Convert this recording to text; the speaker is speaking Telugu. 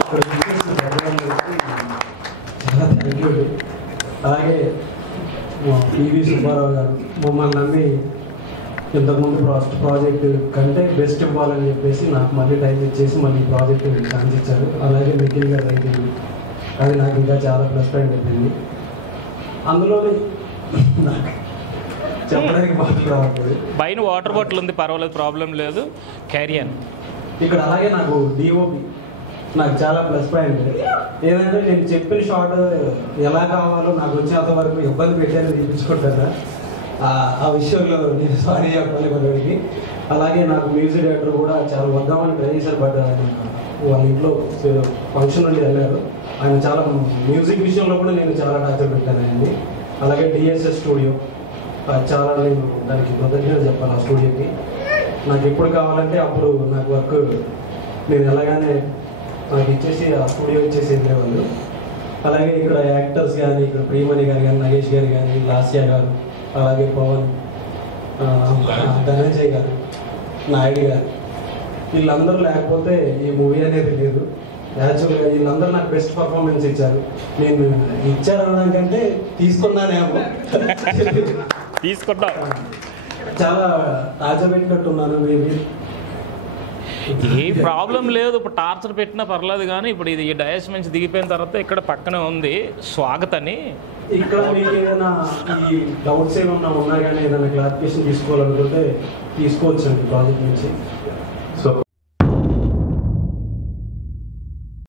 ఇక్కడ చాలా థ్యాంక్ యూ. అలాగే పివి సుబ్బారావు గారు మమ్మల్ని నమ్మి ఇంతకుముందు ప్రాజెక్ట్ కంటే బెస్ట్ ఇవ్వాలని చెప్పేసి నాకు మళ్ళీ టైం ఇచ్చేసి మళ్ళీ ప్రాజెక్ట్ ఛాన్స్ ఇచ్చారు. అలాగే నిఖిల్ గారు అయిపోయింది, అది నాకు ఇంకా చాలా ప్లస్ పాయింట్ అయిపోయింది. అందులోని నాకు చెప్పడానికి మాటలు రావట్లేదు. పైన వాటర్ బాటిల్ ఉంది, పర్వాలేదు, ప్రాబ్లం లేదు, క్యారియన్. ఇక్కడ అలాగే నాకు డిఓపి నాకు చాలా ప్లస్ పాయింట్. ఏదంటే నేను చెప్పిన షాట్ ఎలా కావాలో నాకు వచ్చేంత వరకు ఇబ్బంది పెట్టాను తీపించుకుంటారా, ఆ విషయంలో నేను సారీ చెప్పాలి మనకి. అలాగే నాకు మ్యూజిక్ డైరెక్టర్ కూడా చాలా వద్దామని ట్రై చేశారు, బట్ వాళ్ళ ఇంట్లో ఫంక్షన్ నుండి వెళ్ళారు. ఆయన చాలా మ్యూజిక్ విషయంలో కూడా నేను చాలా టార్చర్ పెట్టాను ఆయన్ని. అలాగే డిఎస్ఎస్ స్టూడియో చాలా నేను దానికి కృతజ్ఞత చెప్పాను. ఆ స్టూడియోకి నాకు ఎప్పుడు కావాలంటే అప్పుడు నాకు వర్క్ నేను ఎలాగానే నాకు ఇచ్చేసి ఆ స్టూడియో ఇచ్చేసి వెళ్ళేవాళ్ళు. అలాగే ఇక్కడ యాక్టర్స్ కానీ, ఇక్కడ ప్రియమణి గారు కానీ, నగేష్ గారు కానీ, లాస్యా గారు, అలాగే పవన్, ధనంజయ్ గారు, నాయుడు గారు, వీళ్ళందరూ లేకపోతే ఈ మూవీ అనేది లేదు. యాక్చువల్గా వీళ్ళందరూ నాకు బెస్ట్ పర్ఫార్మెన్స్ ఇచ్చారు. నేను ఇచ్చారనడానికంటే తీసుకున్నానేమో, తీసుకుంటా, చాలా తాజా పెట్టినట్టున్నాను. మేబీ ఏ ప్రాబ్లం లేదు, ఇప్పుడు టార్చర్ పెట్టినా పర్లేదు. కానీ ఇప్పుడు ఇది డయాస్ నుంచి దిగిపోయిన తర్వాత ఇక్కడ పక్కనే ఉంది స్వాగత్ అని. ఇక్కడ మీకు ఏదైనా ఈ డౌట్స్ ఏమైనా ఉన్నా కానీ ఏదైనా క్లారిఫికేషన్ తీసుకోవాలనుకుంటే తీసుకోవచ్చు అండి ప్రాజెక్ట్ నుంచి.